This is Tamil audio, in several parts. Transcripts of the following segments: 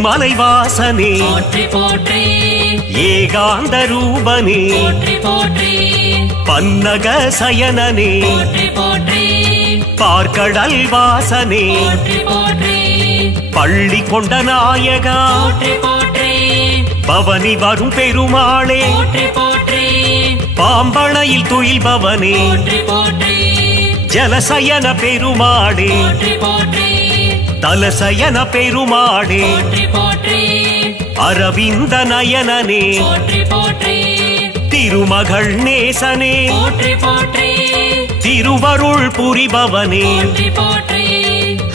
ஏழுமலை வாசனே போற்றி போற்றி ஏகாந்த ரூபனே போற்றி போற்றி பன்னக சயனனே போற்றி போற்றி பார்க்கடல் வாசனே போற்றி போற்றி பள்ளி கொண்ட நாயகா போற்றி போற்றி பவனி வரும் பெருமாளே போற்றி போற்றி பாம்பணையில் துயில்பவனே போற்றி போற்றி ஜலசயன பெருமாளே போற்றி போற்றி தலசயன பெருமாளே போற்றி போற்றி அரவிந்த நயனனே போற்றி போற்றி திருமகள் நேசனே போற்றி போற்றி திருவருள் புரிபவனே போற்றி போற்றி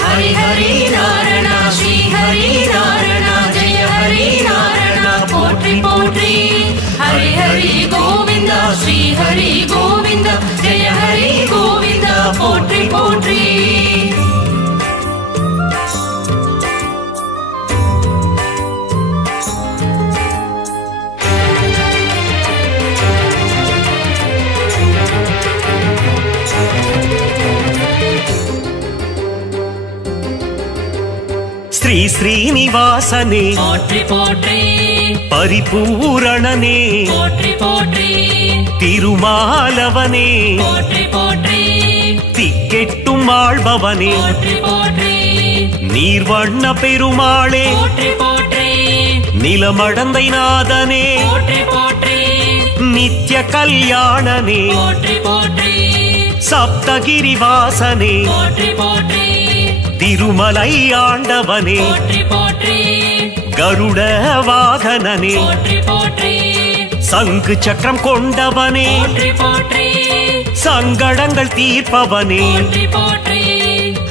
ஹரி ஹரி நாராயண ஸ்ரீ ஹரி நாராயண ஜெய ஹரி நாராயண போற்றி போற்றி ஹரி ஹரி கோவிந்த ஸ்ரீ ஹரி கோவிந்த ஜெய ஹரி கோவிந்த போற்றி போற்றி ஸ்ரீ ஸ்ரீனிவாசனே போற்றி போற்றி பரிபூரணனே போற்றி போற்றி திருமாலவனே போற்றி போற்றி திக்கெட்டும் ஆள்பவனே போற்றி போற்றி நீர்வண்ண பெருமாளே போற்றி போற்றி நிலமடந்தை நாதனே போற்றி போற்றி நித்ய கல்யாணனே போற்றி போற்றி சப்தகிரி வாசனே போற்றி போற்றி திருமலை ஆண்டவனே போற்றி போற்றி கருட வாகனனே போற்றி போற்றி சங்கு சக்கரம் கொண்டவனே போற்றி போற்றி சங்கடங்கள் தீர்ப்பவனே போற்றி போற்றி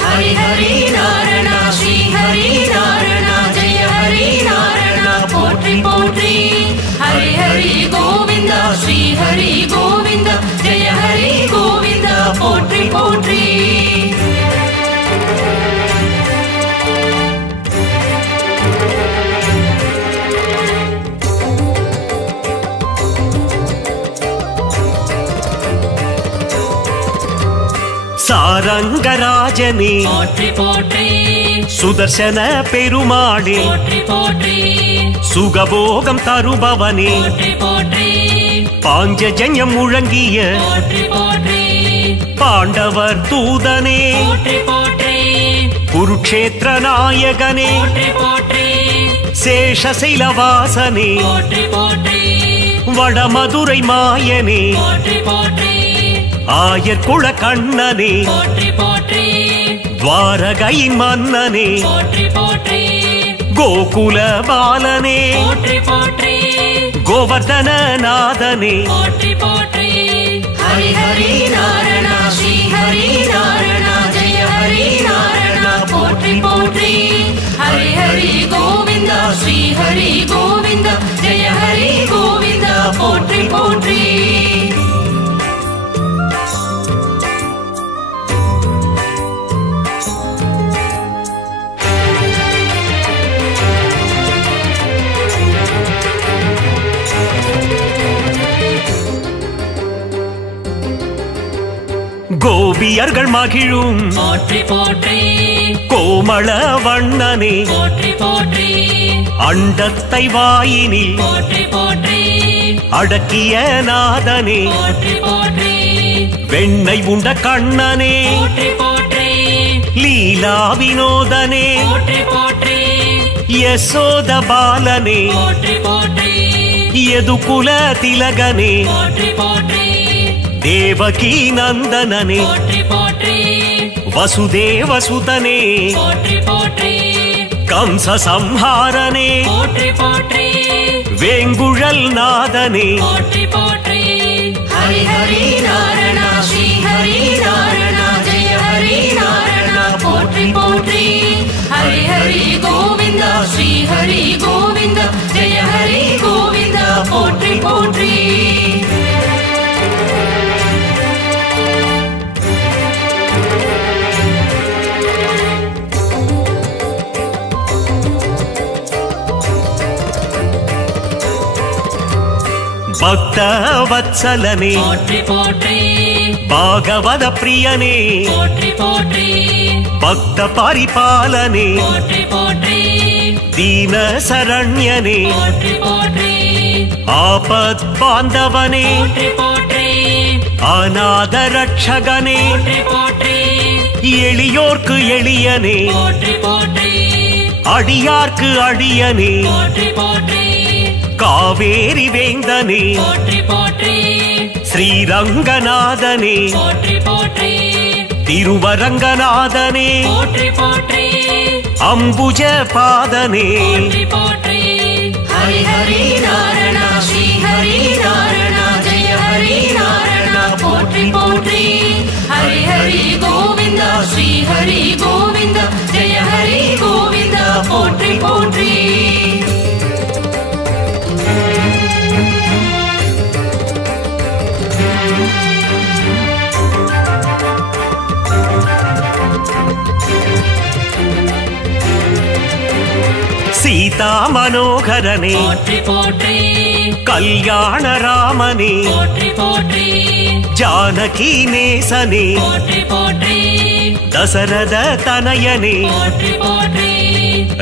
ஹரி ஹரி நாராயண ஸ்ரீ ஹரி நாராயண ஜெய ஹரி நாராயண போற்றி போற்றி ஹரி ஹரி கோவிந்த ஸ்ரீ ஹரி கோவிந்த ஜெய ஹரி கோவிந்த போற்றி போற்றி சாரங்கராஜனே போற்றி போற்றி சுதர்சன பெருமாளே போற்றி போற்றி சுகபோகம் தருபவனே போற்றி போற்றி பாஞ்சஜன்யம் முழங்கிய போற்றி போற்றி பாண்டவர் தூதனே போற்றி போற்றி குருக்ஷேத்திர நாயகனே போற்றி போற்றி சேஷசைலவாசனே போற்றி போற்றி வடமதுரை மாயனே போற்றி போற்றி ஆயர்குல கண்ணனே போற்றி போற்றி துவாரகையின் மன்னனே போற்றி போற்றி கோகுல பாலனே போற்றி போற்றி கோவர்தன நாதனே போற்றி போற்றி ஹரி ஹரி நாராயண ஸ்ரீ ஹரி நாராயண ஜெய ஹரி நாராயண போற்றி போற்றி ஹரி ஹரி கோவிந்த ஸ்ரீ ஹரி கோவிந்த ஜெய ஹரி கோவிந்த போற்றி போற்றி கோபியர்கள் மகிழும் போற்றி போற்றி கோமள வண்ணனே போற்றி போற்றி அண்டத்தை வாயினில் போற்றி போற்றி அடக்கிய நாதனே போற்றி போற்றி வெண்ணை உண்ட கண்ணனே போற்றி போற்றி லீலா வினோதனே போற்றி போற்றி யசோத பாலனே போற்றி போற்றி யதுகுல திலகனே போற்றி போற்றி தேவகி நந்தனனே போற்றி போற்றி வசுதேவசுதனே போற்றி போற்றி கம்ச சம்ஹாரனே போற்றி போற்றி வேங்குழல் நாதனே போற்றி போற்றி ஹரி ஹரி நாராயண ஸ்ரீ ஹரி நாராயண ஜெய ஹரி நாராயண போற்றி போற்றி ஹரி ஹரி கோவிந்த ஸ்ரீ ஹரி கோவிந்த ஜெய ஹரி கோவிந்த போற்றி போற்றி பக்த வத்சலனே போற்றி போற்றி பாகவத பிரியனே போற்றி போற்றி பக்த பரிபாலனே போற்றி போற்றி ದೀನ ಶರಣ್ಯನೇ போற்றி போற்றி ಆಪತ್ ಬಾಂಧವನೇ போற்றி போற்றி ಅನಾಥ ರಕ್ಷಕನೇ போற்றி போற்றி எளியோர்க்கு எளியனே போற்றி போற்றி அடியார்க்கு அடியனே போற்றி போற்றி காவேரி வேந்தனே போற்றி போற்றி ஸ்ரீரங்கநாதனே போற்றி போற்றி திருவரங்கநாதனே போற்றி போற்றி அம்புஜ பாதனே போற்றி போற்றி ஹரி ஹரி நாராயண ஸ்ரீ ஹரி நாராயண ஜெய ஹரி நாராயண போற்றி போற்றி ஹரி ஹரி கோவிந்தா ஸ்ரீ ஹரி கோவிந்தா ஜெய ஹரி கோவிந்தா போற்றி போற்றி சீதா மனோகரனே போற்றி போற்றி கல்யாண ராமனே போற்றி போற்றி ஜானகி நேசனே போற்றி போற்றி தசரத தனயனே போற்றி போற்றி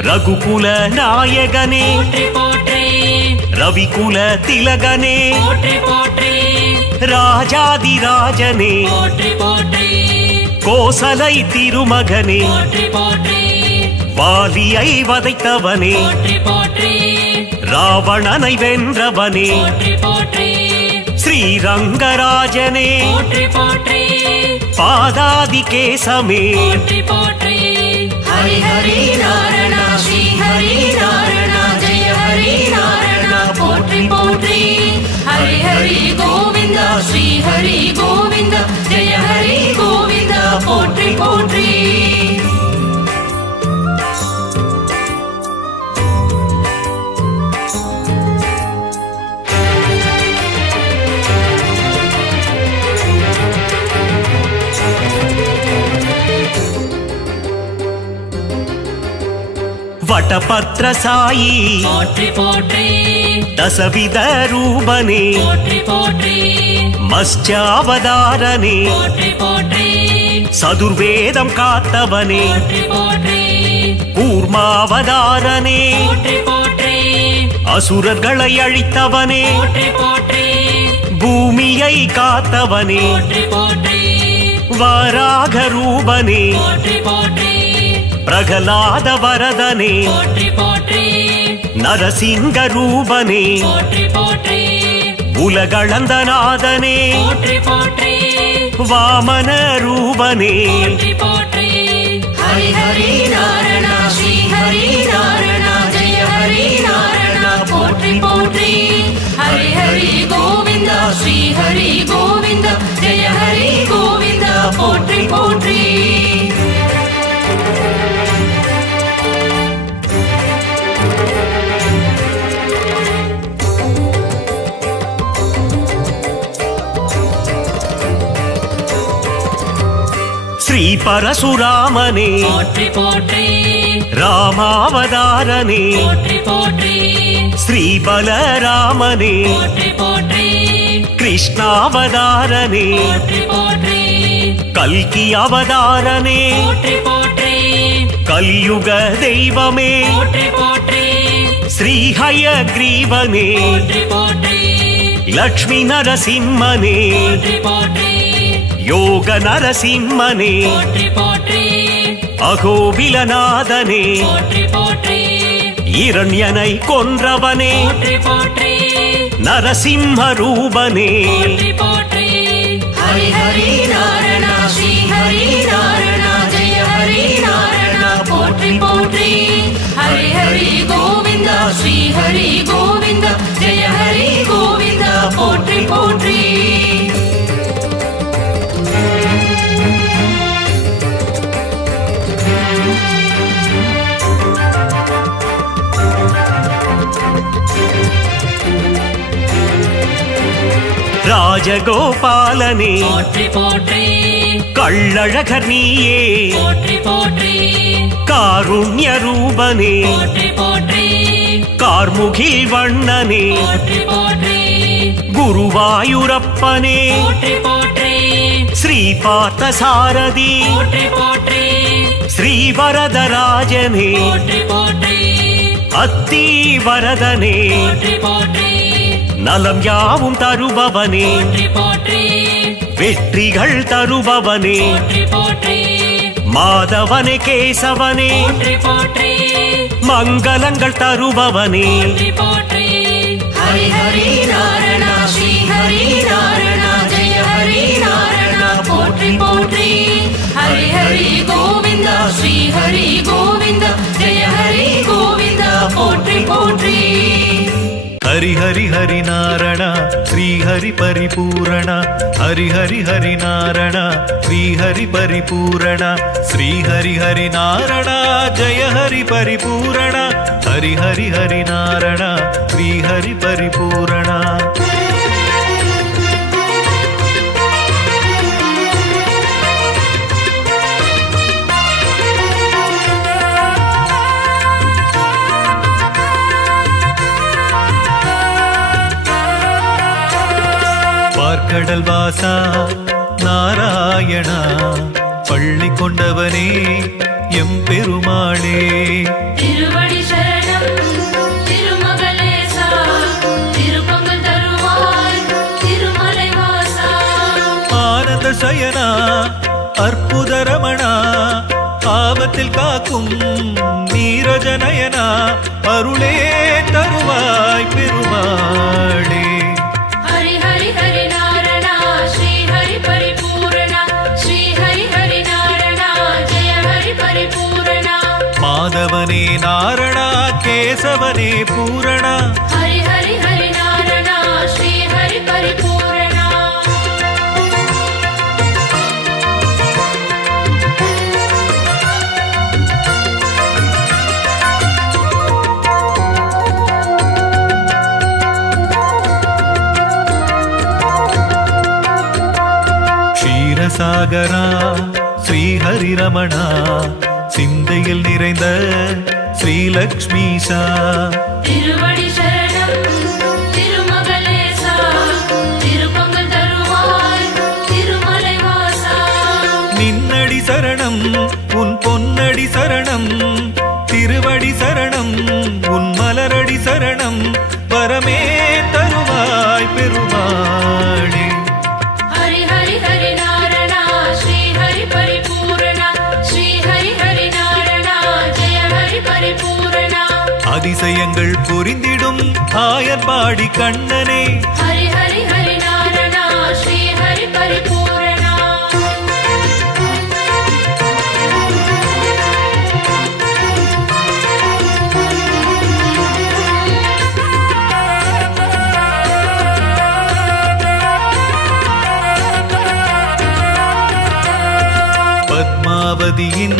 ரகுகுல நாயகனே போற்றி போற்றி ரவிகுல திலகனே போற்றி போற்றி ராஜாதிராஜனே போற்றி போற்றி கோசலை திருமகனே போற்றி போற்றி வாலியை வதைத்தவனே போற்றி போற்றி ராவணனை வென்றவனே போற்றி போற்றி ஸ்ரீரங்கராஜனே போற்றி போற்றி பாதாதி கேசமே போற்றி போற்றி ஹரி ஹரி நாராயண ஸ்ரீ ஹரி நாராயண ஜெய ஹரி நாராயண போற்றி போற்றி ஹரி ஹரி கோவிந்தா ஸ்ரீ ஹரி கோவிந்தா ஜெய ஹரி கோவிந்தா போற்றி போற்றி வடபத்ர சாயி போற்றி போற்றி தசவித ரூபனே போற்றி போற்றி மத்ஸ்யாவதாரனே போற்றி போற்றி சதுர்வேதம் காத்தவனே போற்றி போற்றி கூர்மாவதாரனே போற்றி போற்றி அசுரர்களை அழித்தவனே போற்றி போற்றி பூமியை காத்தவனே போற்றி போற்றி வராக ரூபனே போற்றி போற்றி பிரகலாத வரதனே போற்றி போற்றி நரசிங்க ரூபனே போற்றி போற்றி உலகளந்தநாதனே போற்றி போற்றி வாமன ரூபனே போற்றி போற்றி ஹரி ஹரி நாராயண ஸ்ரீ ஹரி நாராயண ஜெய ஹரி நாராயண போற்றி போற்றி ஹரி ஹரி கோவிந்தா ஸ்ரீ ஹரி கோவிந்தா ஜெய ஹரி கோவிந்தா போற்றி போற்றி ஸ்ரீ பரசுராமனே போற்றி போற்றி ராமாவதாரனே போற்றி போற்றி ஸ்ரீ பலராமனே போற்றி போற்றி கிருஷ்ணாவதாரனே போற்றி போற்றி கல்கி அவதாரனே போற்றி போற்றி கலியுக தெய்வமே போற்றி போற்றி ஸ்ரீஹயக்ரீவனே போற்றி போற்றி லக்ஷ்மி நரசிம்மனே போற்றி போற்றி யோக நரசிம்மனே போற்றி போற்றி அகோபிலநாதனே போற்றி போற்றி இரண்யனை கொன்றவனே போற்றி போற்றி நரசிம்ம ரூபனே போற்றி போற்றி ஹரி ஹரி நாராயண ஸ்ரீ ஹரி நாராயண ஜெய ஹரி நாராயண போற்றி போற்றி ஹரி ஹரி கோவிந்தா ஸ்ரீ ஹரி கோவிந்தா ஜெய ஹரி கோவிந்தா போற்றி போற்றி ராஜகோபாலனே போற்றி போற்றி கள்ளழகர் நீயே போற்றி போற்றி காருண்ய ரூபனே போற்றி போற்றி கார்முகில் வண்ணனே போற்றி போற்றி குருவாயூரப்பனே போற்றி போற்றி ஸ்ரீ பார்த்த சாரதி போற்றி போற்றி ஸ்ரீ வரதராஜனே போற்றி போற்றி அத்தி வரதனே போற்றி போற்றி நலம் யாவும் தருபவனே போற்றி போற்றி வெற்றிகள் தருபவனே போற்றி போற்றி மாதவனே கேசவனே போற்றி போற்றி மங்களங்கள் தருபவனே போற்றி போற்றி ஹரி ஹரி நாரணா ஸ்ரீ ஹரி நாரணா ஜெய ஹரி நாரணா போற்றி போற்றி ஹரி ஹரி கோவிந்தா ஸ்ரீ ஹரி கோவிந்தா ஜெய ஹரி கோவிந்தா போற்றி போற்றி हरि हरि हरि नारायण श्री हरि परिपूर्ण हरि हरि हरि नारायण श्री हरि परिपूर्ण श्री हरि हरि नारायण जय हरि परिपूर्ण हरि हरि हरि नारायण श्री हरि परिपूर्ण கடல் வாசா நாராயணா பள்ளி கொண்டவனே எம் பெருமாளே திருவடி சரணம் திருமகளேசா திருப்பங்கள் தருவாய் திருமலை வாசா ஆனந்த சயனா அற்புத ரமணா ஆபத்தில் காக்கும் நீரஜநயனா அருளே தருவாய் பெருமாளே மாதவனே நாரணா கேசவனே பூரணா ஹரி ஹரி ஹரி நாரணா ஸ்ரீ ஹரி பரிபூரணா க்ஷீரசாகரா ஸ்ரீ ஹரி ரமணா சிந்தையில் நிறைந்த ஸ்ரீலக்ஷ்மீசா திருவடி சரணம் திருமகளேசா திருப்பங்கள் தருவாய் திருமலை வாசா நின்னடி சரணம் உன் பொன்னடி சரணம் திருவடி சரணம் உன் மலரடி சரணம் வரமே தருவாய் பெருமாளே ஹரி ஹரி ஹரி நாரணா ஸ்ரீ ஹரி பரிபூரணா ஸ்ரீ ஹரி ஹரி நாரணா ஜெய ஹரி பரிபூரணா அதிசயங்கள் புரிந்திடும் ஆயர்பாடி கண்ணனே ஹரி ஹரி ஹரி நாரணா ஸ்ரீ ஹரி பரிபூரணா பத்மாவதியின்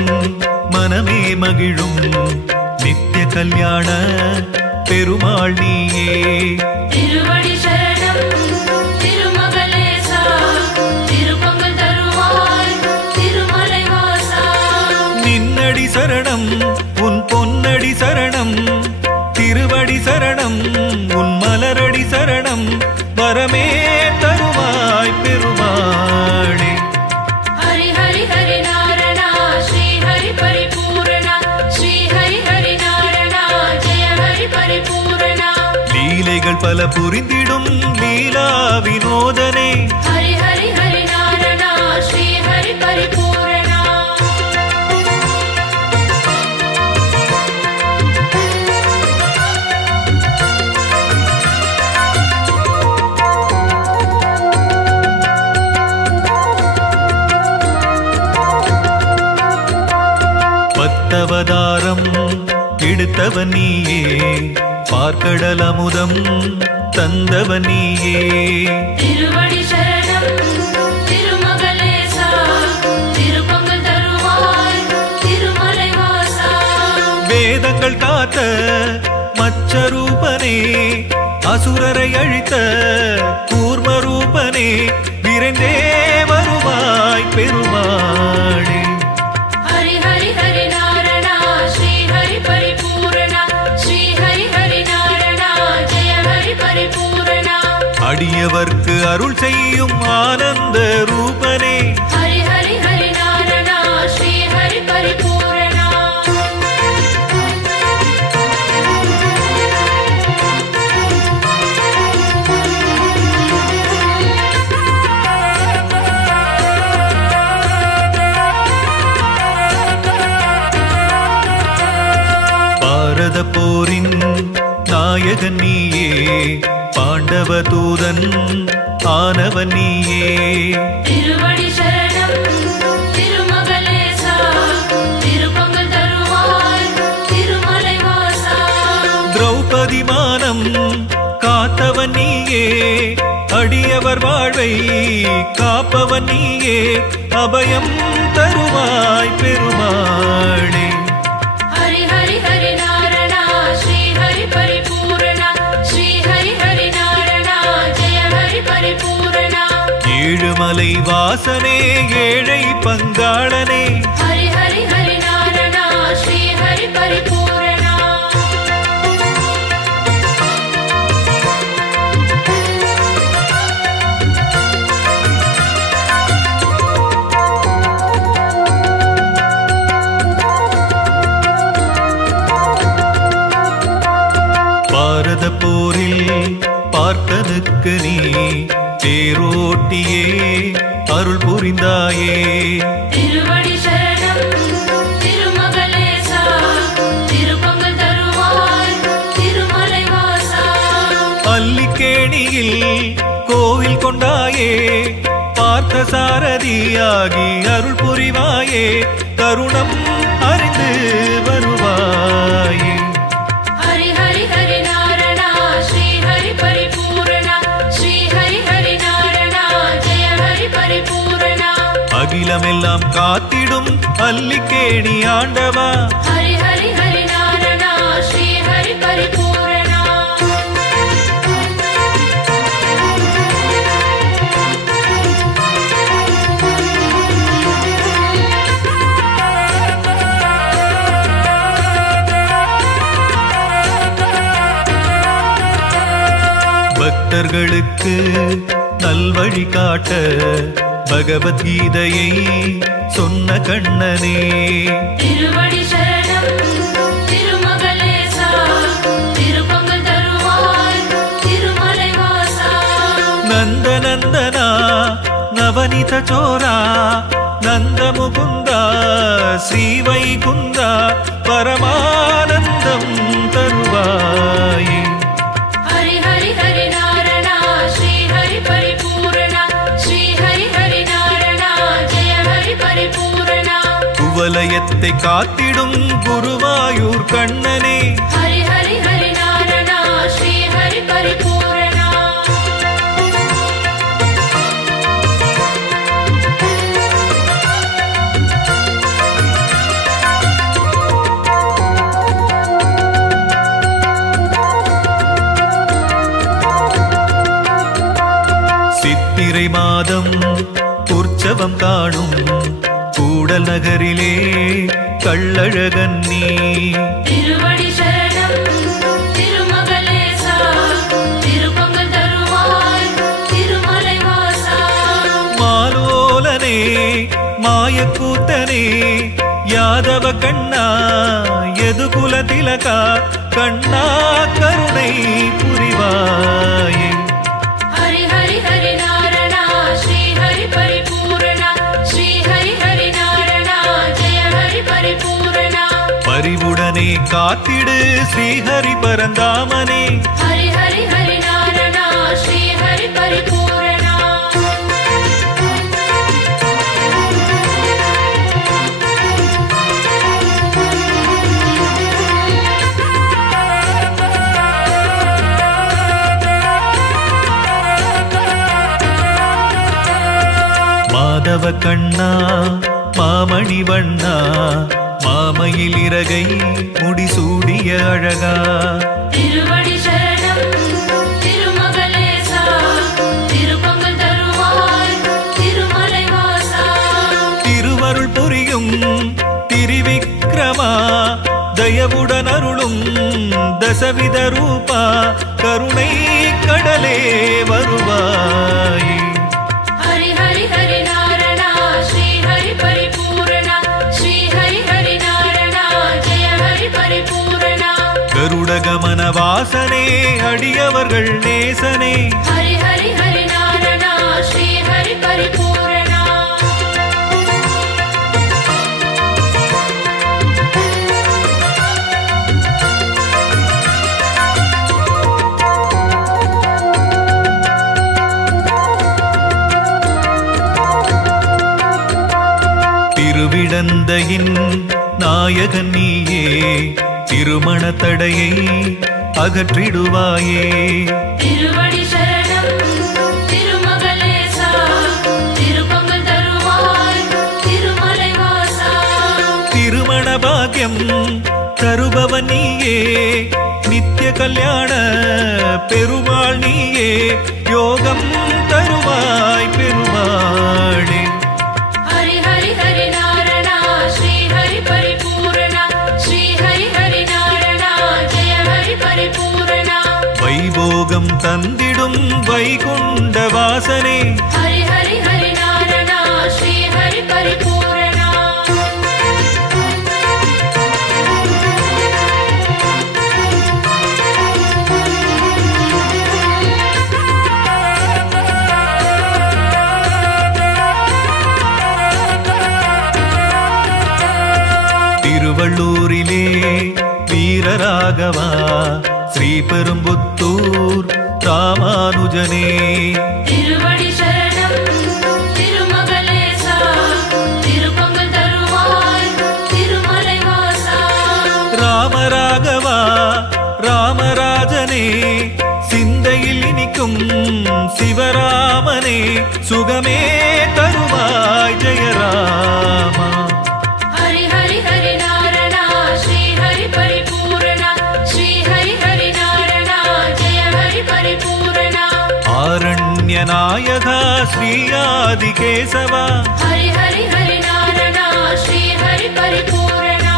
மனமே மகிழும் நித்திய கல்யாண பெருமாள் நீயே திருவடி சரணம் திருமகளேசா திருப்பங்கள் தருவாய் திருமலை வாசா நின்னடி சரணம் உன் பொன்னடி சரணம் திருவடி சரணம் உன் மலரடி சரணம் வரமே தருவாய் பெருமாளே ஹரி ஹரி ஹரி நாரணா ஸ்ரீ ஹரி பரிபூரணா ஸ்ரீ ஹரி ஹரி நாரணா ஜெய ஹரி பரிபூரணா லீலைகள் பல புரிந்திடும் லீலா வினோதனே ஹரி ஹரி ஹரி நாரணா ஸ்ரீ ஹரி பரிபூரணா பத்தவதாரம் எடுத்தவன் நீயே பார்க்கடல் அமுதம் தந்தவன் நீயே திருவடி சரணம் திருமகளேசா திருப்பங்கள் தருவாய் திருமலை வாசா வேதங்கள் காத்த மச்சரூபனே அசுரரை அழித்த கூர்மரூபனே விரைந்தே வருவாய் பெருமாளே ஹரி ஹரி ஹரி நாரணா ஸ்ரீ ஹரி பரிபூரணா ஸ்ரீ ஹரி ஹரி நாரணா ஜெய ஹரி பரிபூரணா அடியவர்க்கு அருள் செய்யும் ஆனந்த ரூபனே ஹரி ஹரி ஹரி நாரணா ஸ்ரீ ஹரி பரிபூரணா நாயகன் நீயே பாண்டவ தூதன் ஆனவன் நீயே திருவடி சரணம் திருமகளேசா திருப்பங்கள் தருவாய் திருமலை வாசா திரௌபதி மானம் காத்தவன் நீயே அடியவர் வாழ்வை காப்பவன் நீயே அபயம் தருவாய் பெருமாளே ஹரி ஹரி ஹரி நாரணா ஸ்ரீ ஹரி பரிபூரணா ஸ்ரீ ஹரி ஹரி நாரணா ஜெய ஹரி பரிபூரணா ஏழுமலை வாசனே ஏழை பங்காளனே ஹரி ஹரி ஹரி நாரணா ஸ்ரீ ஹரி பரிபூரணா பாரத போரில் பார்த்தனுக்கு நீ தேரோட்டியே அருள் புரிந்தாயே திருவடி சரணம் திருமகளேசா திருப்பங்கள் தருவாய் திருமலை வாசா அல்லிக்கேணியில் கோவில் கொண்டாயே பார்த்த சாரதியாகி அருள் புரிவாயே கருணம் அறிந்து வருவாயே ஹரி ஹரி ஹரி நாரணா ஸ்ரீ ஹரி பரிபூரணா ஸ்ரீ ஹரி ஹரி நாரணா ஜெய ஹரி பரிபூரணா அகிலமெல்லாம் காத்திடும் அல்லிக்கேணி ஆண்டவா ஹரி ஹரி ஹரி நாரணா ஸ்ரீ ஹரி பரிபூரணா பக்தர்களுக்கு நல்வழி காட்ட பகவத்கீதையை சொன்ன கண்ணனே திருவடி சரணம் திருமகளேசா திருப்பங்கள் தருவாய் திருமலை வாசா நந்தநந்தனா நவனித சோரா நந்த முகுந்தா ஸ்ரீவைகுந்தா பரமானந்தம் தருவாயே ஹரி ஹரி ஹரி நாரணா ஸ்ரீ ஹரி பரிபூரணா ஸ்ரீ ஹரி ஹரி நாரணா ஜெய ஹரி பரிபூரணா குவலயத்தை காத்திடும் குருவாயூர் கண்ணனே ஹரி ஹரி ஹரி நாரணா ஸ்ரீ ஹரி பரிபூரணா சித்திரை மாதம் உற்சவம் காணும் கூடல் நகரிலே கள்ளழகன் நீ திருவடி சரணம் திருமகளேசா திருப்பங்கள் தருவாய் திருமலை வாசா மாலோலனே மாயக்கூத்தனே யாதவ கண்ணா எதுகுல திலகா கண்ணா கருணை புரிவாயே ஹரி ஹரி ஹரி நாரணா ஸ்ரீ ஹரி பரிபூரணா ஸ்ரீ ஹரி ஹரி நாரணா ஜெய ஹரி பரிபூரணா பரிவுடனே காத்திடு ஸ்ரீஹரி பரந்தாமனே ஹரி ஹரி ஹரி நாரணா ஸ்ரீ ஹரி பரிபூரணா மாதவ கண்ணா மாமணி வண்ணா மாமையில் இறகை முடிசூடிய அழகா திருவடி சரணம் திருமகளேசா திருப்பங்கள் தருவாய் திருமலை வாசா திருவருள் புரியும் திரிவிக்ரமா தயவுடன் அருளும் தசவித ரூபா கருணை கடலே வருவாயே ஹரி ஹரி ஹரி நாரணா ஸ்ரீ ஹரி பரிபூரணா ஸ்ரீ ஹரி ஹரி நாரணா ஜெய ஹரி பரிபூரணா கருடகமன வாசனே அடியவர்கள் நேசனே ஹரி ஹரி ஹரி நாரணா ஸ்ரீ ஹரி பரிபூரணா திருவிடந்தையின் நாயகன் நீயே திருமண தடையை அகற்றிடுவாயே. திருவடி சரணம் திருமகளேசா திருப்பங்கள் தருவாய் திருமலை வாசா. திருமண பாக்கியம் தருபவன் நீயே நித்திய கல்யாண பெருமாள் நீயே யோகம் தருவாய் பெருமாளே. ஹரி ஹரி ஹரி நாரணா ஸ்ரீ ஹரி பரிபூரணா ஸ்ரீ ஹரி ஹரி நாரணா ஜெய ஹரி பரிபூரணா. வைபோகம் தந்திடும் வைகுண்ட வாசனே ஹரி ஹரி ஹரி நாரணா ஸ்ரீ ஹரி பரிபூரணா. திருவள்ளூரிலே வீரராகவா ஸ்ரீபெரும்புத்தூர் ராமானுஜனே. திருவடி சரணம் திருமகளேசா திருப்பங்கள் தருவாய் திருமலை வாசா. ராமராகவா ராமராஜனே சிந்தையில் இனிக்கும் சிவராமனே சுகமே தருவாய் ஜெயராமா. ஹரி ஹரி ஹரி நாரணா ஸ்ரீ ஹரி பரிபூரணா ஸ்ரீ ஹரி ஹரி நாரணா ஜெய ஹரி பரிபூரணா. ஆரண்ய நாயகா ஸ்ரீ ஆதிகேசவா ஹரி ஹரி ஹரி நாரணா ஸ்ரீ ஹரி பரிபூரணா.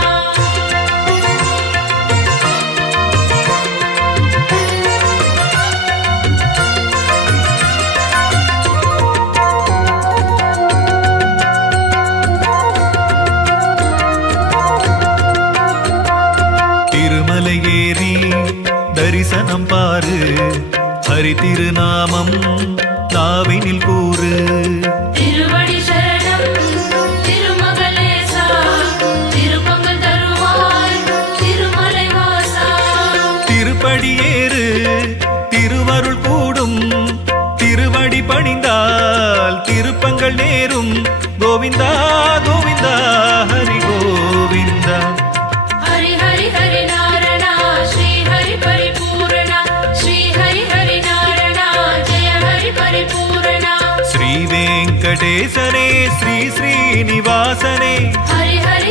திருமலையேறி தரிசனம் பாரு ஹரி திருநாமம் நாவினில் கூறு. திருவடி சரணம் திருமகளேசா திருப்பங்கள் தருவாய் திருமலை வாசா. திருப்படியேறு திருவருள் கூடும் திருவடி பணிந்தால் திருப்பங்கள் நேரும் கோவிந்தா கோவிந்தா ஹரி கோவிந்தா. ஹரி ஹரி ஹரி நாரணா ஸ்ரீ ஹரி பரிபூரணா ஸ்ரீ ஹரி ஹரி நாரணா ஜெய ஹரி பரிபூரணா. ஸ்ரீ வெங்கடேசனே ஸ்ரீ ஸ்ரீனிவாசனே ஹரி ஹரி